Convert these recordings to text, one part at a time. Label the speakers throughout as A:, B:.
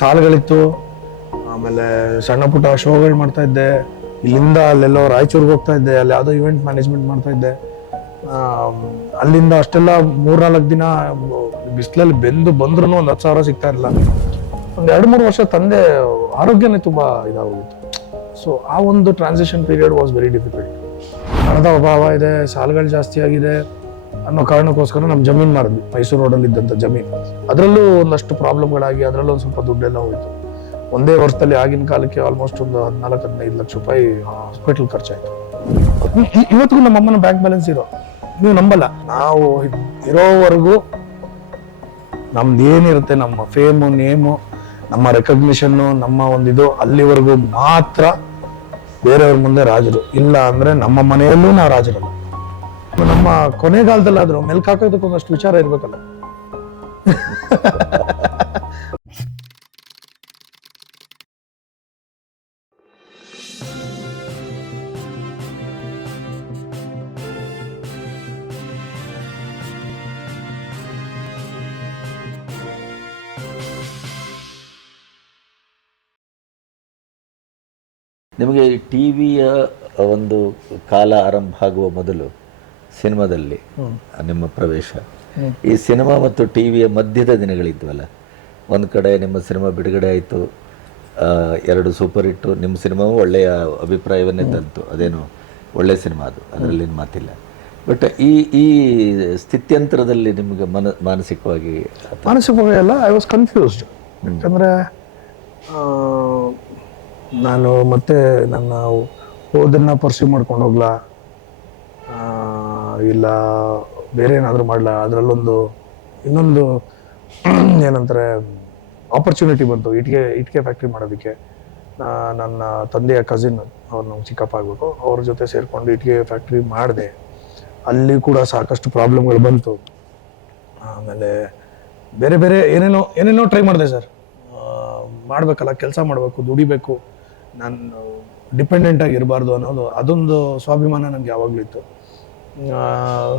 A: ಸಾಲುಗಳಿತ್ತು. ಆಮೇಲೆ ಸಣ್ಣ ಪುಟ್ಟ ಶೋಗಳು ಮಾಡ್ತಾ ಇದ್ದೆ. ಇಲ್ಲಿಂದ ಅಲ್ಲೆಲ್ಲೋ ರಾಯಚೂರಿಗೆ ಹೋಗ್ತಾ ಇದ್ದೆ. ಅಲ್ಲಿ ಯಾವುದೋ ಇವೆಂಟ್ ಮ್ಯಾನೇಜ್ಮೆಂಟ್ ಮಾಡ್ತಾ ಇದ್ದೆ. ಅಲ್ಲಿಂದ ಅಷ್ಟೆಲ್ಲ ಮೂರ್ನಾಲ್ಕು ದಿನ ಬಿಸಿಲಲ್ಲಿ ಬೆಂದು ಬಂದ್ರೂ ಒಂದು ಹತ್ತು ಸಾವಿರ ಸಿಗ್ತಾ ಇರಲಿಲ್ಲ. ಒಂದು ಎರಡು ಮೂರು ವರ್ಷ ತಂದೆ ಆರೋಗ್ಯನೇ ತುಂಬ ಇದಾಗೋಗಿತ್ತು. ಸೊ ಆ ಒಂದು transition period was very difficult ಹಣದ ಅಭಾವ ಇದೆ, ಸಾಲುಗಳು ಜಾಸ್ತಿ ಆಗಿದೆ. ಅನ್ನೋ ಕಾರಣಕ್ಕೋಸ್ಕರ ನಮ್ಮ ಜಮೀನು ಮಾಡಿದ್ವಿ ಮೈಸೂರು ರೋಡಲ್ಲಿ ಇದ್ದಂಥ ಜಮೀನು. ಅದರಲ್ಲೂ ಒಂದಷ್ಟು ಪ್ರಾಬ್ಲಮ್ಗಳಾಗಿ ಅದರಲ್ಲೂ ಒಂದು ಸ್ವಲ್ಪ ದುಡ್ಡೆಲ್ಲ ಹೋಯಿತು. ಒಂದೇ ವರ್ಷದಲ್ಲಿ ಆಗಿನ ಕಾಲಕ್ಕೆ ಆಲ್ಮೋಸ್ಟ್ ಒಂದು ಹದಿನಾಲ್ಕು, ಹದಿನೈದು ಲಕ್ಷ ರೂಪಾಯಿ ಹಾಸ್ಪಿಟಲ್ ಖರ್ಚಾಯಿತು. ಇವತ್ತಿಗೂ ನಮ್ಮ ಅಮ್ಮನ ಬ್ಯಾಂಕ್ ಬ್ಯಾಲೆನ್ಸ್ ಇರೋ, ನೀವು ನಂಬಲ್ಲ. ನಾವು ಇರೋವರೆಗೂ ನಮ್ದು ಏನಿರುತ್ತೆ, ನಮ್ಮ ಫೇಮು ನೇಮು ನಮ್ಮ ರೆಕಗ್ನಿಷನ್ನು ನಮ್ಮ ಒಂದಿದು ಅಲ್ಲಿವರೆಗೂ ಮಾತ್ರ ಬೇರೆಯವ್ರ ಮುಂದೆ ರಾಜರು. ಇಲ್ಲ ಅಂದ್ರೆ ನಮ್ಮ ಮನೆಯಲ್ಲೂ ನಾವು ರಾಜರಲ್ಲ. ನಮ್ಮ ಕೊನೆಗಾಲದಲ್ಲಾದ್ರೂ ಮೆಲ್ಕ್ ಹಾಕೋದಕ್ಕೆ ಒಂದಷ್ಟು ವಿಚಾರ ಇರ್ಬೇಕಲ್ಲ.
B: ನಿಮಗೆ ಟಿವಿಯ ಒಂದು ಕಾಲ ಆರಂಭ ಆಗುವ ಮೊದಲು ಸಿನಿಮಾದಲ್ಲಿ ನಿಮ್ಮ ಪ್ರವೇಶ. ಈ ಸಿನಿಮಾ ಮತ್ತು ಟಿ ವಿಯ ಮಧ್ಯದ ದಿನಗಳಿದ್ವಲ್ಲ ಒಂದು ಕಡೆ ನಿಮ್ಮ ಸಿನಿಮಾ ಬಿಡುಗಡೆ ಆಯಿತು ಎರಡು ಸೂಪರ್ ಹಿಟ್ಟು ನಿಮ್ಮ ಸಿನಿಮಾವು ಒಳ್ಳೆಯ ಅಭಿಪ್ರಾಯವನ್ನೇ ತಂತು. ಅದೇನು ಒಳ್ಳೆಯ ಸಿನಿಮಾ ಅದು ಅದರಲ್ಲಿ ಮಾತಿಲ್ಲ. ಬಟ್ ಈ ಈ ಸ್ಥಿತ್ಯಂತರದಲ್ಲಿ ನಿಮಗೆ ಮನ ಮಾನಸಿಕವಾಗಿ
A: ಮಾನಸಿಕವಾಗಿ ಅಲ್ಲ ಐ ವಾಸ್ ಕನ್ಫ್ಯೂಸ್ಡ್ ಯಾಕಂದರೆ ನಾನು ಮತ್ತೆ ನನ್ನ ಓದನ್ನ ಪರ್ಸ್ಯೂ ಮಾಡ್ಕೊಂಡು ಹೋಗ್ಲಾ? ಇಲ್ಲ, ಬೇರೆ ಏನಾದರೂ ಮಾಡ್ಲಾ? ಅದರಲ್ಲೊಂದು, ಇನ್ನೊಂದು, ಏನಂತಾರೆ ಆಪರ್ಚುನಿಟಿ ಬಂತು. ಇಟ್ಕೆ ಇಟ್ಕೆ ಫ್ಯಾಕ್ಟ್ರಿ ಮಾಡೋದಕ್ಕೆ. ನನ್ನ ತಂದೆಯ ಕಸಿನ್ ಅವ್ರು ನಮ್ಮ ಚಿಕ್ಕಪ್ಪ ಆಗ್ಬೇಕು. ಅವ್ರ ಜೊತೆ ಸೇರಿಕೊಂಡು ಇಟ್ಕೆ ಫ್ಯಾಕ್ಟ್ರಿ ಮಾಡಿದೆ. ಅಲ್ಲಿ ಕೂಡ ಸಾಕಷ್ಟು ಪ್ರಾಬ್ಲಮ್ಗಳು ಬಂತು. ಆಮೇಲೆ ಬೇರೆ ಬೇರೆ ಏನೇನೋ ಏನೇನೋ ಟ್ರೈ ಮಾಡಿದೆ ಸರ್ ಮಾಡಬೇಕಲ್ಲ, ಕೆಲಸ ಮಾಡಬೇಕು, ದುಡಿಬೇಕು. ನಾನು ಡಿಪೆಂಡೆಂಟ್ ಆಗಿ ಇರಬಾರ್ದು ಅನ್ನೋದು, ಅದೊಂದು ಸ್ವಾಭಿಮಾನ ನನಗೆ ಯಾವಾಗಲೂ ಇತ್ತು.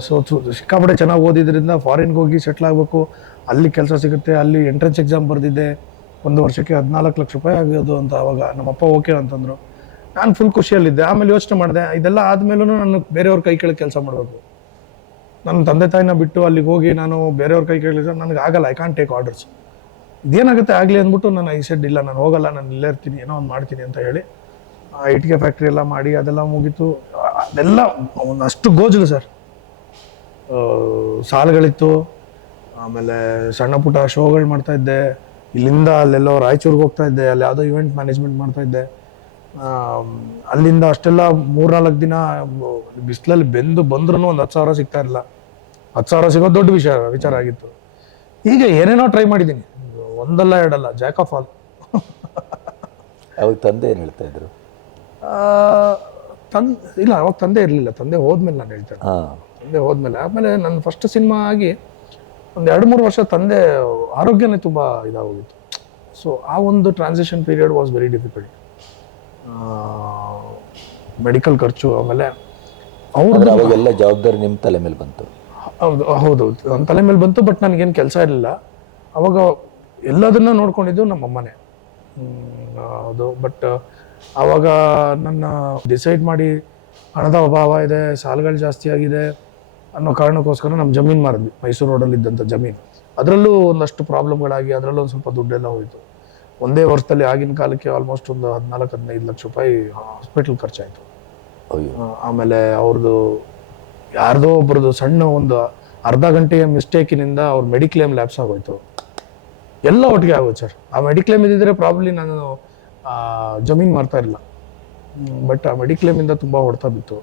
A: ಸೊ ಸಿಕ್ಕಾಪಟ್ಟೆ ಚೆನ್ನಾಗಿ ಓದಿದ್ರಿಂದ ಫಾರಿನ್ಗೆ ಹೋಗಿ ಸೆಟ್ಲ್ ಆಗಬೇಕು. ಅಲ್ಲಿ ಕೆಲಸ ಸಿಗುತ್ತೆ, ಅಲ್ಲಿ ಎಂಟ್ರೆನ್ಸ್ ಎಕ್ಸಾಮ್ ಬರೆದಿದ್ದೆ ಒಂದು ವರ್ಷಕ್ಕೆ ಹದಿನಾಲ್ಕು ಲಕ್ಷ ರೂಪಾಯಿ ಆಗೋದು ಅಂತ ಅವಾಗ ನಮ್ಮಪ್ಪ ಓಕೆ ಅಂತಂದರು. ನಾನು ಫುಲ್ ಖುಷಿಯಲ್ಲಿದ್ದೆ. ಆಮೇಲೆ ಯೋಚನೆ ಮಾಡಿದೆ, ಇದೆಲ್ಲ ಆದಮೇಲೂ ನಾನು ಬೇರೆಯವ್ರ ಕೈ ಕೆಳಗೆ ಕೆಲಸ ಮಾಡಬೇಕು. ನನ್ನ ತಂದೆ ತಾಯಿನ ಬಿಟ್ಟು ಅಲ್ಲಿಗೆ ಹೋಗಿ ನಾನು ಬೇರೆಯವ್ರ ಕೈ ಕೇಳಿದ್ರೆ ನನಗೆ ಆಗಲ್ಲ ಐ ಕಾನ್ ಟೇಕ್ ಆರ್ಡರ್ಸ್ ಇದೇನಾಗುತ್ತೆ ಆಗಲಿ ಅಂದ್ಬಿಟ್ಟು ನಾನು ಐ ಸೆಡ್ ಇಲ್ಲ, ನಾನು ಹೋಗಲ್ಲ, ನಾನು ಇಲ್ಲೇ ಇರ್ತೀನಿ, ಏನೋ ಒಂದು ಮಾಡ್ತೀನಿ ಅಂತ ಹೇಳಿ ಇಟ್ಟಿಗೆ ಫ್ಯಾಕ್ಟ್ರಿ ಎಲ್ಲ ಮಾಡಿ ಅದೆಲ್ಲ ಮುಗೀತು. ಅದೆಲ್ಲ ಒಂದಷ್ಟು ಗೋಜಲು ಸರ್. ಸಾಲುಗಳಿತ್ತು. ಆಮೇಲೆ ಸಣ್ಣ ಪುಟ್ಟ ಶೋಗಳು ಮಾಡ್ತಾ ಇದ್ದೆ. ಇಲ್ಲಿಂದ ಅಲ್ಲೆಲ್ಲೋ ರಾಯಚೂರಿಗೆ ಹೋಗ್ತಾ ಇದ್ದೆ. ಅಲ್ಲಿ ಯಾವುದೋ ಇವೆಂಟ್ ಮ್ಯಾನೇಜ್ಮೆಂಟ್ ಮಾಡ್ತಾ ಇದ್ದೆ. ಅಲ್ಲಿಂದ ಅಷ್ಟೆಲ್ಲ ಮೂರ್ನಾಲ್ಕು ದಿನ ಬಿಸಿಲಲ್ಲಿ ಬೆಂದು ಬಂದ್ರೂ ಒಂದು ಹತ್ತು ಸಾವಿರ ಸಿಗ್ತಾ ಇರಲಿಲ್ಲ. ಹತ್ತು ಸಾವಿರ ಸಿಗೋ ದೊಡ್ಡ ವಿಚಾರ ವಿಚಾರ ಆಗಿತ್ತು. ಈಗ ಏನೇನೋ ಟ್ರೈ ಮಾಡಿದ್ದೀನಿ. ಒಂದಲ್ಲ ಎರಡಲ್ಲ ಜಾಕ್ ಆಫ್ ಆಲ್
B: ಅವಾಗ ತಂದೆ ಏನು ಹೇಳ್ತಾ ಇದ್ರು?
A: ತನ್ ಇಲ್ಲ ಅವಾಗ ತಂದೆ ಇರಲಿಲ್ಲ. ತಂದೆ ಹೋದ್ಮೇಲೆ ನಾನು ಹೇಳ್ತೇನೆ. ತಂದೆ ಹೋದ್ಮೇಲೆ. ಆಮೇಲೆ ನನ್ನ ಫಸ್ಟ್ ಸಿನಿಮಾ ಆಗಿ ಒಂದು ಎರಡು ಮೂರು ವರ್ಷ ತಂದೆ ಆರೋಗ್ಯನೇ ತುಂಬ ಇದಾಗೋಗಿತ್ತು. ಸೊ ಆ ಒಂದು transition period was very difficult medical ಖರ್ಚು ಆಮೇಲೆ
B: ಅವ್ರದ್ದು ಅವಾಗೆಲ್ಲ ಜವಾಬ್ದಾರಿ ನಿಮ್ಮ ತಲೆ ಮೇಲೆ ಬಂತು.
A: ಹೌದು ಹೌದು. ನನ್ನ ತಲೆ ಮೇಲೆ ಬಂತು ಬಟ್ ನನಗೇನು ಕೆಲಸ ಇರಲಿಲ್ಲ. ಅವಾಗ ಎಲ್ಲದನ್ನ ನೋಡ್ಕೊಂಡಿದ್ದು ನಮ್ಮ ಅಮ್ಮನೇ ಅದು ಬಟ್ ಆವಾಗ ನನ್ನ ಡಿಸೈಡ್ ಮಾಡಿ ಹಣದ ಅಭಾವ ಇದೆ ಸಾಲಗಳು ಜಾಸ್ತಿ ಆಗಿದೆ ಅನ್ನೋ ಕಾರಣಕ್ಕೋಸ್ಕರ ನಮ್ಮ ಜಮೀನು ಮಾರಿದ್ವಿ. ಮೈಸೂರು ರೋಡಲ್ಲಿ ಇದ್ದಂಥ ಜಮೀನು. ಅದರಲ್ಲೂ ಒಂದಷ್ಟು ಪ್ರಾಬ್ಲಮ್ಗಳಾಗಿ ಅದರಲ್ಲೂ ಒಂದು ಸ್ವಲ್ಪ ದುಡ್ಡೆಲ್ಲ ಹೋಯಿತು. ಒಂದೇ ವರ್ಷದಲ್ಲಿ ಆಗಿನ ಕಾಲಕ್ಕೆ ಆಲ್ಮೋಸ್ಟ್ ಒಂದು ಹದಿನಾಲ್ಕು ಹದಿನೈದು ಲಕ್ಷ ರೂಪಾಯಿ ಹಾಸ್ಪಿಟಲ್ ಖರ್ಚಾಯಿತು. ಆಮೇಲೆ ಅವ್ರದ್ದು ಯಾರ್ದೋ ಒಬ್ರದ್ದು ಸಣ್ಣ ಒಂದು ಅರ್ಧ ಗಂಟೆಯ ಮಿಸ್ಟೇಕಿನಿಂದ ಅವ್ರ ಮೆಡಿಕ್ಲೇಮ್ ಲ್ಯಾಬ್ಸ್ ಆಗೋಯ್ತು. ಎಲ್ಲ ಒಟ್ಟಿಗೆ ಆಗೋಯ್ತು ಸರ್. ಆ ಮೆಡಿಕ್ಲೇಮ್ ಇದ್ದಿದ್ರೆ ಪ್ರಾಬ್ಲಿ ನಾನು ಜಮೀನ್ ಮಾರ್ತಾ ಇರಲಿಲ್ಲ. ಬಟ್ ಆ ಮೆಡಿಕ್ಲೇಮಿಂದ ತುಂಬ ಹೊಡ್ತಾ ಬಿತ್ತು.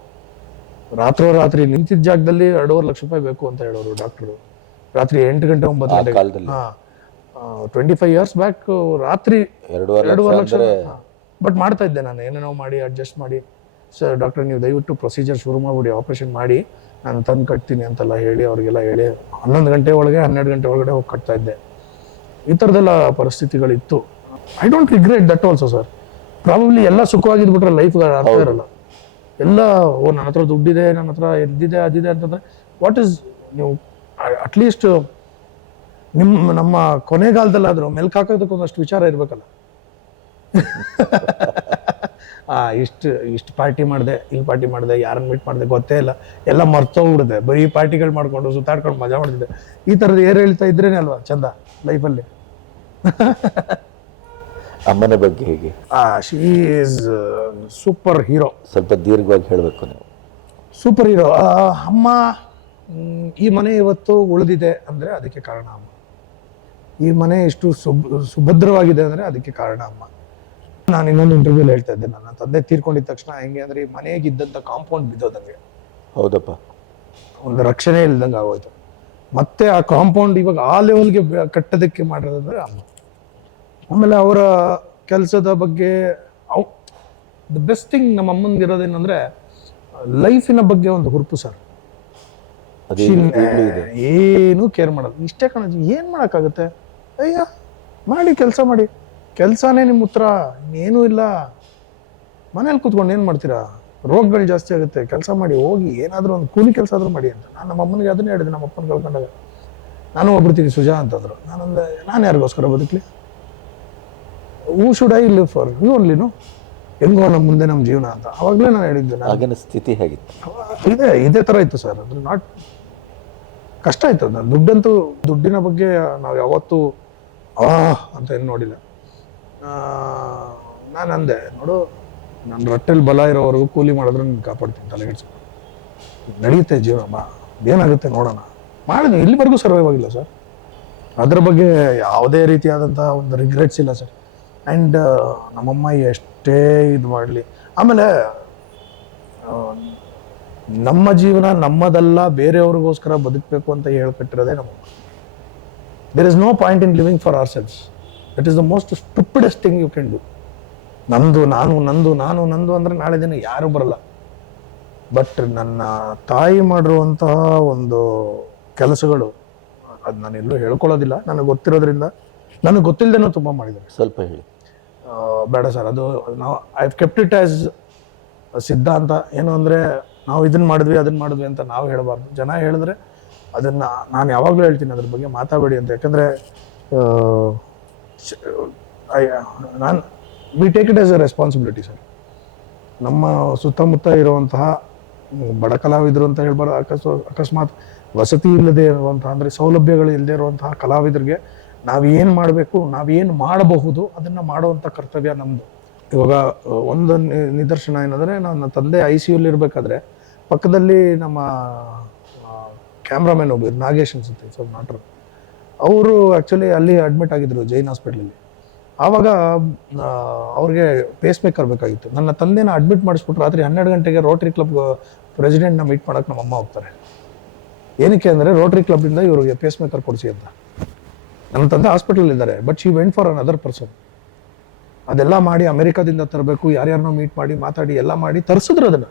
A: ರಾತ್ರೋರಾತ್ರಿ ನಿಂತಿದ್ದ ಜಾಗದಲ್ಲಿ ಎರಡೂವರೆ ಲಕ್ಷ ರೂಪಾಯಿ ಬೇಕು ಅಂತ ಹೇಳೋರು ಡಾಕ್ಟ್ರು ರಾತ್ರಿ ಎಂಟು ಗಂಟೆ ಒಂಬತ್ತು
B: ಗಂಟೆ
A: ಹಾಂ. ಟ್ವೆಂಟಿ ಫೈವ್ ಇಯರ್ಸ್ ಬ್ಯಾಕ್ ರಾತ್ರಿ
B: ಎರಡೂವರೆ ಲಕ್ಷ
A: ಬಟ್ ಮಾಡ್ತಾ ಇದ್ದೆ ನಾನು. ಏನೇನೋ ಮಾಡಿ ಅಡ್ಜಸ್ಟ್ ಮಾಡಿ. ಸರ್ ಡಾಕ್ಟರ್ ನೀವು ದಯವಿಟ್ಟು ಪ್ರೊಸೀಜರ್ ಶುರು ಮಾಡಿಬಿಡಿ ಆಪರೇಷನ್ ಮಾಡಿ. ನಾನು ತಂದು ಕಟ್ತೀನಿ ಅಂತೆಲ್ಲ ಹೇಳಿ ಅವ್ರಿಗೆಲ್ಲ ಹೇಳಿ. ಹನ್ನೊಂದು ಗಂಟೆ ಒಳಗೆ ಹನ್ನೆರಡು ಗಂಟೆ ಒಳಗಡೆ ಹೋಗಿ ಕಟ್ತಾ ಇದ್ದೆ. ಈ ಥರದ್ದೆಲ್ಲ ಪರಿಸ್ಥಿತಿಗಳಿತ್ತು. I don't regret that also sir probably ಎಲ್ಲ ಸುಖವಾಗಿದ್ಬಿಟ್ರೆ ಲೈಫ್ ಅರ್ಥ ಇರಲ್ಲ. ಎಲ್ಲ ಓ ನನ್ನ ಹತ್ರ ದುಡ್ಡಿದೆ ನನ್ನ ಹತ್ರ ಎದ್ದಿದೆ ಅದಿದೆ ಅಂತಂದ್ರೆ ವಾಟ್ ಇಸ್ ನೀವು ಅಟ್ಲೀಸ್ಟ್ ನಿಮ್ಮ ನಮ್ಮ ಕೊನೆಗಾಲದಲ್ಲಾದರೂ ಮೆಲ್ಕ್ ಹಾಕೋದಕ್ಕೆ ಒಂದಷ್ಟು ವಿಚಾರ ಇರಬೇಕಲ್ಲ. ಆ ಇಷ್ಟು ಇಷ್ಟು ಪಾರ್ಟಿ ಮಾಡಿದೆ ಇಲ್ಲಿ ಪಾರ್ಟಿ ಮಾಡಿದೆ ಯಾರನ್ನ ಮೀಟ್ ಮಾಡಿದೆ ಗೊತ್ತೇ ಇಲ್ಲ. ಎಲ್ಲ ಮರ್ತೋಗ್ಬಿಡಿದೆ ಬರೀ ಪಾರ್ಟಿಗಳು ಮಾಡ್ಕೊಂಡು ಸುತ್ತಾಡ್ಕೊಂಡು ಮಜಾ ಮಾಡ್ತಿದ್ದೆ. ಈ ಥರದ್ದು ಏರು ಹೇಳ್ತಾ ಇದ್ರೇನೆ ಅಲ್ವಾ ಚಂದ ಲೈಫಲ್ಲಿ
B: ಅಮ್ಮನ ಬಗ್ಗೆ ಹೇಗೆ?
A: ಶೀ ಈಸ್ ಸೂಪರ್ ಹೀರೋ
B: ಸ್ವಲ್ಪ ದೀರ್ಘವಾಗಿ ಹೇಳಬೇಕು ನೀವು.
A: ಸೂಪರ್ ಹೀರೋ ಅಮ್ಮ ಈ ಮನೆ ಇವತ್ತು ಉಳಿದಿದೆ ಅಂದರೆ ಅದಕ್ಕೆ ಕಾರಣ ಅಮ್ಮ. ಈ ಮನೆ ಎಷ್ಟು ಸುಬ್ ಸುಭದ್ರವಾಗಿದೆ ಅಂದರೆ ಅದಕ್ಕೆ ಕಾರಣ ಅಮ್ಮ. ನಾನು ಇನ್ನೊಂದು ಇಂಟರ್ವ್ಯೂಲಿ ಹೇಳ್ತಾ ಇದ್ದೆ ನನ್ನ ತಂದೆ ತೀರ್ಕೊಂಡಿದ ತಕ್ಷಣ ಹೆಂಗೆ ಅಂದರೆ ಈ ಮನೆಗಿದ್ದಂಥ ಕಾಂಪೌಂಡ್ ಬಿದ್ದೋದಂಗೆ
B: ಹೌದಪ್ಪ.
A: ಒಂದು ರಕ್ಷಣೆ ಇಲ್ದಂಗೆ ಆಗೋಯ್ತು. ಮತ್ತೆ ಆ ಕಾಂಪೌಂಡ್ ಇವಾಗ ಆ ಲೆವೆಲ್ಗೆ ಕಟ್ಟೋದಕ್ಕೆ ಮಾಡಿರೋದಂದ್ರೆ ಅಮ್ಮ. ಆಮೇಲೆ ಅವರ ಕೆಲಸದ ಬಗ್ಗೆ ಅವ್ ದ ಬೆಸ್ಟ್ ಥಿಂಗ್ ನಮ್ಮ ಅಮ್ಮನಿಗೆ ಇರೋದೇನಂದ್ರೆ ಲೈಫಿನ ಬಗ್ಗೆ ಒಂದು ಹುರುಪು ಸರ್. ಏನು ಕೇರ್ ಮಾಡಲ್ಲ ಇಷ್ಟೇ ಕಣಜ್ಜಿ ಏನು ಮಾಡೋಕ್ಕಾಗುತ್ತೆ? ಅಯ್ಯ ಮಾಡಿ ಕೆಲಸ ಮಾಡಿ. ಕೆಲಸನೇ ನಿಮ್ಮ ಉತ್ತರ ಇನ್ನೇನೂ ಇಲ್ಲ. ಮನೇಲಿ ಕೂತ್ಕೊಂಡು ಏನು ಮಾಡ್ತೀರಾ? ರೋಗಗಳು ಜಾಸ್ತಿ ಆಗುತ್ತೆ. ಕೆಲಸ ಮಾಡಿ ಹೋಗಿ ಏನಾದರೂ ಒಂದು ಕೂಲಿ ಕೆಲಸ ಆದರೂ ಮಾಡಿ ಅಂತ. ನಾನು ನಮ್ಮ ಅಮ್ಮನಿಗೆ ಅದನ್ನೇ ಹೇಳಿದೆ ನಮ್ಮ ಅಪ್ಪನ ಕಳ್ಕೊಂಡಾಗ. ನಾನು ಹೋಗ್ಬಿಡ್ತೀನಿ ಸುಜಾ ಅಂತಂದ್ರು. ನಾನಂದೆ ನಾನು ಯಾರಿಗೋಸ್ಕರ ಬದುಕಲಿ? Who should I live for you ಓನ್ಲಿನು ಹೆಂಗೋ ನಮ್ಮ ಮುಂದೆ ನಮ್ಮ ಜೀವನ ಅಂತ. ಅವಾಗಲೇ ನಾನು ಹೇಳಿದ್ದೆ ನಾನು.
B: ಆಗಿನ ಸ್ಥಿತಿ ಹೇಗಿತ್ತು?
A: ಇದೇ ಇದೇ ಥರ ಇತ್ತು ಸರ್. ಅದು ನಾಟ್ ಕಷ್ಟ ಆಯ್ತು ಅದು. ದುಡ್ಡಂತೂ ದುಡ್ಡಿನ ಬಗ್ಗೆ ನಾವು ಯಾವತ್ತೂ ಆ ಅಂತ ಏನು ನೋಡಿಲ್ಲ. ನಾನು ಅಂದೆ ನೋಡು ನನ್ನ ರೊಟ್ಟೆಲಿ ಬಲ ಇರೋವರೆಗೂ ಕೂಲಿ ಮಾಡಿದ್ರೆ ನಾನು ಕಾಪಾಡ್ತೀನಿ ತಲೆಗೆಡ್ಸಿ ನಡೆಯುತ್ತೆ ಜೀವನ ಬಾ. ಏನಾಗುತ್ತೆ ನೋಡೋಣ. ಮಾಡಿದ್ವಿ. ಇಲ್ಲಿವರೆಗೂ ಸರ್ವೈವ್ ಆಗಿಲ್ಲ ಸರ್. ಅದ್ರ ಬಗ್ಗೆ ಯಾವುದೇ ರೀತಿಯಾದಂಥ ಒಂದು ರಿಗ್ರೆಟ್ಸ್ ಇಲ್ಲ ಸರ್. ಆ್ಯಂಡ್ ನಮ್ಮಮ್ಮ ಎಷ್ಟೇ ಇದು ಮಾಡಲಿ. ಆಮೇಲೆ ನಮ್ಮ ಜೀವನ ನಮ್ಮದಲ್ಲ, ಬೇರೆಯವ್ರಿಗೋಸ್ಕರ ಬದುಕಬೇಕು ಅಂತ ಹೇಳ್ಕೊಟ್ಟಿರೋದೇ ನಮ್ಮ there is no point in living for ourselves that is the most stupidest thing you can do ನಂದು, ನಾನು ನಂದು ನಾನು, ನಂದು ಅಂದರೆ ನಾಳೆ ದಿನ ಯಾರೂ ಬರಲ್ಲ. ಬಟ್ ನನ್ನ ತಾಯಿ ಮಾಡಿರುವಂತಹ ಒಂದು ಕೆಲಸಗಳು, ಅದು ನಾನು ಎಲ್ಲೂ ಹೇಳ್ಕೊಳ್ಳೋದಿಲ್ಲ. ನನಗೆ ಗೊತ್ತಿರೋದ್ರಿಂದ ನನಗೆ ಗೊತ್ತಿಲ್ಲದೇನೂ ತುಂಬ ಮಾಡಿದ್ದಾರೆ.
B: ಸ್ವಲ್ಪ ಹೇಳಿ.
A: ಬೇಡ ಸರ್ ಅದು ನಾವು ಐ ಕೆಪ್ಟ್ ಇಟ್ ಆಸ್ ಸಿದ್ಧಾಂತ. ಏನು ಅಂದರೆ ನಾವು ಇದನ್ನು ಮಾಡಿದ್ವಿ ಅದನ್ನ ಮಾಡಿದ್ವಿ ಅಂತ ನಾವು ಹೇಳಬಾರ್ದು. ಜನ ಹೇಳಿದ್ರೆ ಅದನ್ನು ನಾನು ಯಾವಾಗಲೂ ಹೇಳ್ತೀನಿ ಅದ್ರ ಬಗ್ಗೆ ಮಾತಾಡಬೇಡಿ ಅಂತ. ಯಾಕಂದರೆ ನಾನು we take it as a responsibility sir ನಮ್ಮ ಸುತ್ತಮುತ್ತ ಇರುವಂತಹ ಬಡ ಕಲಾವಿದರು ಅಂತ ಹೇಳ್ಬಾರ್ದು. ಅಕಸ್ ಅಕಸ್ಮಾತ್ ವಸತಿ ಇಲ್ಲದೆ ಇರುವಂತಹ ಅಂದರೆ ಸೌಲಭ್ಯಗಳು ಇಲ್ಲದೆ ಇರುವಂತಹ ಕಲಾವಿದರಿಗೆ ನಾವೇನು ಮಾಡಬೇಕು, ನಾವೇನು ಮಾಡಬಹುದು ಅದನ್ನು ಮಾಡುವಂಥ ಕರ್ತವ್ಯ ನಮ್ಮದು ಇವಾಗ ಒಂದು ನಿದರ್ಶನ ಏನಂದರೆ ನನ್ನ ತಂದೆ ಐ ಸಿ ಯುಲಿ ಇರಬೇಕಾದ್ರೆ ಪಕ್ಕದಲ್ಲಿ ನಮ್ಮ ಕ್ಯಾಮ್ರಾಮ್ಯಾನ್ ಒಬ್ಬರು ನಾಗೇಶ್ ಅನ್ಸುತ್ತೆ ಸೊ ನಾಟ್ರು ಅವರು ಆ್ಯಕ್ಚುಲಿ ಅಲ್ಲಿ ಅಡ್ಮಿಟ್ ಆಗಿದ್ದರು ಜೈನ್ ಹಾಸ್ಪಿಟ್ಲಲ್ಲಿ ಆವಾಗ ಅವ್ರಿಗೆ ಪೇಸ್ ಮೇಕರ್ ಬೇಕಾಗಿತ್ತು. ನನ್ನ ತಂದೆನ ಅಡ್ಮಿಟ್ ಮಾಡಿಸ್ಬಿಟ್ಟು ರಾತ್ರಿ ಹನ್ನೆರಡು ಗಂಟೆಗೆ ರೋಟ್ರಿ ಕ್ಲಬ್ ಪ್ರೆಸಿಡೆಂಟ್ನ ಮೀಟ್ ಮಾಡೋಕ್ಕೆ ನಮ್ಮ ಅಮ್ಮ ಹೋಗ್ತಾರೆ. ಏನಕ್ಕೆ ಅಂದರೆ ರೋಟ್ರಿ ಕ್ಲಬ್ಬಿಂದ ಇವರಿಗೆ ಪೇಸ್ ಮೇಕರ್ ಕೊಡಿಸಿ ಅಂತ. ನನ್ನ ತಂದೆ ಹಾಸ್ಪಿಟಲ್ ಇದ್ದಾರೆ but she went for another person ಅದೆಲ್ಲ ಮಾಡಿ ಅಮೆರಿಕಾದಿಂದ ತರಬೇಕು ಯಾರ್ಯಾರನ್ನೋ ಮೀಟ್ ಮಾಡಿ ಮಾತಾಡಿ ಎಲ್ಲ ಮಾಡಿ ತರಿಸಿದ್ರು ಅದನ್ನ.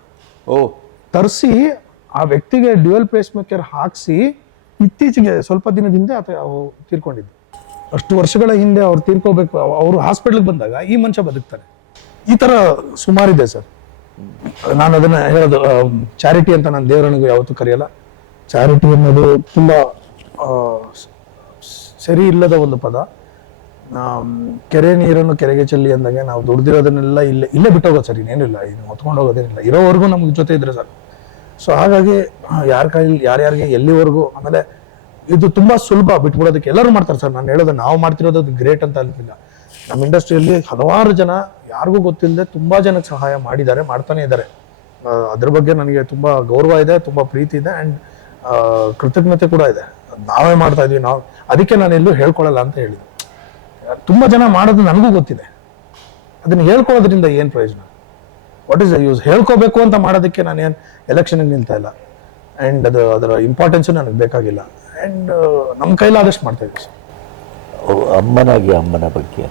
B: ಓ.
A: ತರಿಸಿ ಆ ವ್ಯಕ್ತಿಗೆ ಡ್ಯುಯಲ್ ಪೇಸ್ ಮೇಕರ್ ಹಾಕಿಸಿ ಇತ್ತೀಚೆಗೆ ಸ್ವಲ್ಪ ದಿನದ ಹಿಂದೆ ಆತ ತೀರ್ಕೊಂಡಿದ್ದು. ಅಷ್ಟು ವರ್ಷಗಳ ಹಿಂದೆ ಅವ್ರು ತೀರ್ಕೋಬೇಕು ಅವರು ಹಾಸ್ಪಿಟ್ಲಿಗೆ ಬಂದಾಗ ಈ ಮನುಷ್ಯ ಬದುಕ್ತಾರೆ. ಈ ಥರ ಸುಮಾರಿದೆ ಸರ್. ನಾನು ಅದನ್ನ ಹೇಳೋದು ಚಾರಿಟಿ ಅಂತ ನಾನು ದೇವರನಿಗೂ ಯಾವತ್ತೂ ಕರೆಯಲ್ಲ. ಚಾರಿಟಿ ಅನ್ನೋದು ತುಂಬ ಸರಿ ಇಲ್ಲದ ಒಂದು ಪದ. ಕೆರೆ ನೀರನ್ನು ಕೆರೆಗೆ ಚೆಲ್ಲಿ ಅಂದಾಗ ನಾವು ದುಡ್ದಿರೋದನ್ನೆಲ್ಲ ಇಲ್ಲೇ ಇಲ್ಲೇ ಬಿಟ್ಟೋಗೋದು ಸರ್, ಇನ್ನೇನಿಲ್ಲ, ಇನ್ನು ಹೊತ್ಕೊಂಡು ಹೋಗೋದೇನಿಲ್ಲ. ಇರೋವರೆಗೂ ನಮ್ಗೆ ಜೊತೆ ಇದ್ರೆ ಸರ್. ಸೊ ಹಾಗಾಗಿ ಯಾರ ಕೈಲಿ ಯಾರ್ಯಾರಿಗೆ ಎಲ್ಲಿವರೆಗೂ ಆಮೇಲೆ ಇದು ತುಂಬ ಸುಲಭ ಬಿಟ್ಬಿಡೋದಕ್ಕೆ ಎಲ್ಲರೂ ಮಾಡ್ತಾರೆ ಸರ್. ನಾನು ಹೇಳೋದು, ನಾವು ಮಾಡ್ತಿರೋದು ಅದು ಗ್ರೇಟ್ ಅಂತ ಅನ್ಲಿಲ್ಲ. ನಮ್ಮ ಇಂಡಸ್ಟ್ರಿಯಲ್ಲಿ ಹಲವಾರು ಜನ ಯಾರಿಗೂ ಗೊತ್ತಿಲ್ಲದೆ ತುಂಬ ಜನಕ್ಕೆ ಸಹಾಯ ಮಾಡಿದ್ದಾರೆ, ಮಾಡ್ತಾನೆ ಇದ್ದಾರೆ. ಅದ್ರ ಬಗ್ಗೆ ನನಗೆ ತುಂಬ ಗೌರವ ಇದೆ, ತುಂಬ ಪ್ರೀತಿ ಇದೆ ಆ್ಯಂಡ್ ಕೃತಜ್ಞತೆ ಕೂಡ ಇದೆ. ನಾವೇ ಮಾಡ್ತಾ ಇದೀವಿ ನಾವು ಅದಕ್ಕೆ ನಾನು ಎಲ್ಲೂ ಹೇಳ್ಕೊಳ್ಳಲ್ಲ ಅಂತ ಹೇಳಿದೆ. ತುಂಬ ಜನ ಮಾಡೋದು ನನಗೂ ಗೊತ್ತಿದೆ. ಅದನ್ನು ಹೇಳ್ಕೊಳ್ಳೋದ್ರಿಂದ ಏನು ಪ್ರಯೋಜನ? ವಾಟ್ ಈಸ್ ದ ಯೂಸ್ ಹೇಳ್ಕೋಬೇಕು ಅಂತ ಮಾಡೋದಕ್ಕೆ ನಾನು ಏನು ಎಲೆಕ್ಷನ್ಗೆ ನಿಲ್ತಾ ಇಲ್ಲ. ಆ್ಯಂಡ್ ಅದು ಅದರ ಇಂಪಾರ್ಟೆನ್ಸು ನನಗೆ ಬೇಕಾಗಿಲ್ಲ. ಆ್ಯಂಡ್ ನಮ್ಮ ಕೈಲಾದಷ್ಟು ಮಾಡ್ತಾ ಇದ್ದೀವಿ ಸರ್.
B: ಅಮ್ಮನಾಗಿ ಅಮ್ಮನ ಬಗ್ಗೆ.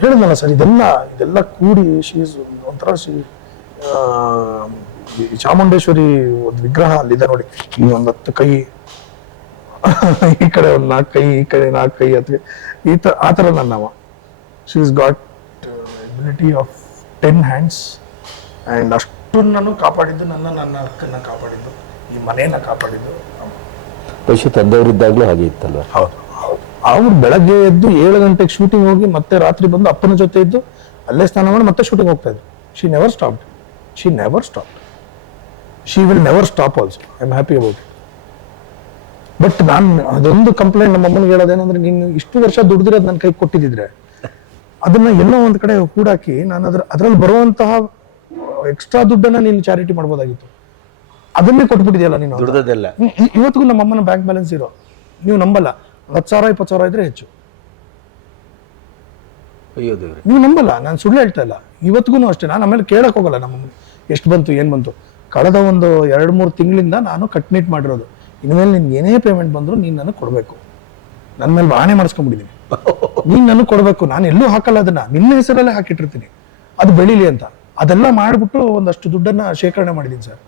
A: ಹೇಳಿದ್ನಲ್ಲ ಸರ್ ಇದೆಲ್ಲ ಇದೆಲ್ಲ ಕೂಡಿ ಶೀಸ್ ಒಂಥರ ಶಿ ಚಾಮುಂಡೇಶ್ವರಿ ಒಂದು ವಿಗ್ರಹ ಅಲ್ಲಿದೆ ನೋಡಿ. ಈ ಒಂದು ಹತ್ತು ಕೈ ಈ ಕಡೆ ಒಂದು ನಾಲ್ಕು ಕೈ ಈ ಕಡೆ ನಾಲ್ಕು ಕೈ ಅಥವಾ ಈ ಥರ ಆ ಥರ ನನ್ನವ. She is got ability of ten hands and ಅಷ್ಟು ನಾನು ಕಾಪಾಡಿದ್ದು ನನ್ನ ನನ್ನ ಅಕ್ಕನ ಕಾಪಾಡಿದ್ದು ಈ ಮನೆಯನ್ನ ಕಾಪಾಡಿದ್ದು.
B: ಬಹುಶಃ ತಂದೆಯವರಿದ್ದಾಗಲೂ ಹಾಗೆ ಇತ್ತಲ್ವ?
A: ಹೌದು. ಅವ್ರು ಬೆಳಗ್ಗೆ ಎದ್ದು ಏಳು ಗಂಟೆಗೆ ಶೂಟಿಂಗ್ ಹೋಗಿ ಮತ್ತೆ ರಾತ್ರಿ ಬಂದು ಅಪ್ಪನ ಜೊತೆ ಇದ್ದು ಅಲ್ಲೇ ಸ್ನಾನ ಮಾಡಿ ಮತ್ತೆ ಶೂಟಿಂಗ್ ಹೋಗ್ತಾ ಇದ್ರು. She never stop she never stop she will never stop also I am happy about but ನಾನು ಅದೊಂದು ಕಂಪ್ಲೇಂಟ್ ನಮ್ಮ ಅಮ್ಮನಿಗೆ ಹೇಳೋದೇನಂದ್ರೆ ನೀನು ಇಷ್ಟು ವರ್ಷ ದುಡ್ದಿರೋದು ನನ್ನ ಕೈ ಕೊಟ್ಟಿದ್ದಿದ್ರೆ ಅದನ್ನ ಎಲ್ಲೋ ಒಂದು ಕಡೆ ಕೂಡಾಕಿ ನಾನು ಅದ್ರ ಅದ್ರಲ್ಲಿ ಬರುವಂತಹ ಎಕ್ಸ್ಟ್ರಾ ದುಡ್ಡನ್ನ ನೀನು ಚಾರಿಟಿ ಮಾಡ್ಬೋದಾಗಿತ್ತು. ಅದನ್ನೇ ಕೊಟ್ಬಿಟ್ಟಿದೆಯಲ್ಲ ನೀನು.
B: ದುಡ್ದದೆಲ್ಲ
A: ಇವತ್ತಿಗೂ ನಮ್ಮ ಅಮ್ಮನ ಬ್ಯಾಂಕ್ ಬ್ಯಾಲೆನ್ಸ್ ಇರೋ ನೀವು ನಂಬಲ್ಲ ಹತ್ತು ಸಾವಿರ ಇಪ್ಪತ್ತು ಸಾವಿರ ಇದ್ರೆ ಹೆಚ್ಚು.
B: ಅಯ್ಯೋ ದೇವ್ರೆ.
A: ನೀವು ನಂಬಲ್ಲ ನಾನು ಸುಳ್ಳು ಹೇಳ್ತಾ ಇಲ್ಲ. ಇವತ್ತಿಗೂ ಅಷ್ಟೇ ನಾನು ಆಮೇಲೆ ಕೇಳಕ್ ಹೋಗಲ್ಲ ನಮ್ಮ ಎಷ್ಟು ಬಂತು ಏನು ಬಂತು. ಕಳೆದ ಒಂದು ಎರಡು ಮೂರು ತಿಂಗಳಿಂದ ನಾನು ಕಟ್ನಿಟ್ ಮಾಡಿರೋದು. ಇನ್ಮೇಲೆ ನಿನ್ಗೆ ಏನೇ ಪೇಮೆಂಟ್ ಬಂದರೂ ನೀನು ನನಗೆ ಕೊಡಬೇಕು. ನನ್ನ ಮೇಲೆ ಬಾಣೆ ಮಾಡಿಸ್ಕೊಂಡ್ಬಿಟ್ಟಿದ್ದೀನಿ ನೀನು ನನಗೆ ಕೊಡಬೇಕು. ನಾನು ಎಲ್ಲೂ ಹಾಕಲ್ಲ ಅದನ್ನ. ನಿನ್ನ ಹೆಸರಲ್ಲೇ ಹಾಕಿಟ್ಟಿರ್ತೀನಿ. ಅದು ಬೆಳೀಲಿ ಅಂತ. ಅದೆಲ್ಲ ಮಾಡಿಬಿಟ್ಟು ಒಂದಷ್ಟು ದುಡ್ಡನ್ನ ಶೇಖರಣೆ ಮಾಡಿದ್ದೀನಿ ಸರ್.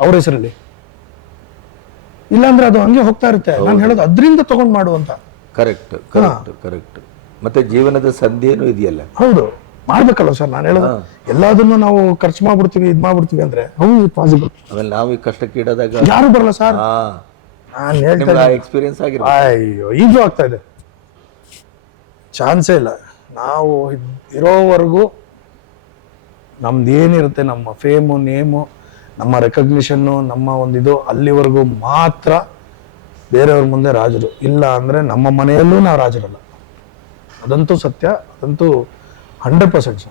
A: ಅವ್ರ ಹೆಸರಲ್ಲಿ. ಇಲ್ಲಾಂದ್ರೆ ಅದು ಹಂಗೆ ಹೋಗ್ತಾ ಇರುತ್ತೆ. ನಾನು ಹೇಳೋದು ಅದರಿಂದ ತಗೊಂಡು ಮಾಡುವಂತ
B: ಕರೆಕ್ಟ್ ಕರೆಕ್ಟ್ ಕರೆಕ್ಟ್ ಮತ್ತೆ ಜೀವನದ ಸಂಧಿಯೇನು ಇದೆಯಲ್ಲ.
A: ಹೌದು. ಮಾಡ್ಬೇಕಲ್ಲ ಸರ್ ನಾನು ಹೇಳೋದು. ಎಲ್ಲದನ್ನು ನಾವು ಖರ್ಚು ಮಾಡ್ಬಿಡ್ತೀವಿ ಇದ್ ಮಾಡ್ಬಿಡ್ತೀವಿ ಅಂದ್ರೆ ಪಾಸಿಬಲ್
B: ಆಮೇಲೆ ನಾವು ಈ ಕಷ್ಟಕ್ಕೆ ಇಡೋದಾಗ
A: ಯಾರು ಬರಲ್ಲ ಸರ್. ನಾನು ಹೇಳ್ತಾ
B: ಎಕ್ಸ್ಪೀರಿಯನ್ಸ್ ಆಗಿರೋ
A: ಅಯ್ಯೋ ಈಜು ಆಗ್ತಾ ಇದೆ. ಚಾನ್ಸೇ ಇಲ್ಲ. ನಾವು ಇರೋವರೆಗೂ ನಮ್ದು ಏನಿರುತ್ತೆ ನಮ್ಮ ಫೇಮು ನೇಮು ನಮ್ಮ ರೆಕಗ್ನಿಷನ್ನು ನಮ್ಮ ಒಂದಿದು ಅಲ್ಲಿವರೆಗೂ ಮಾತ್ರ ಬೇರೆಯವ್ರ ಮುಂದೆ ರಾಜರು. ಇಲ್ಲ ಅಂದ್ರೆ ನಮ್ಮ ಮನೆಯಲ್ಲೂ ನಾವು ರಾಜರಲ್ಲ. ಅದಂತೂ ಸತ್ಯ ಅದಂತೂ 100% sir.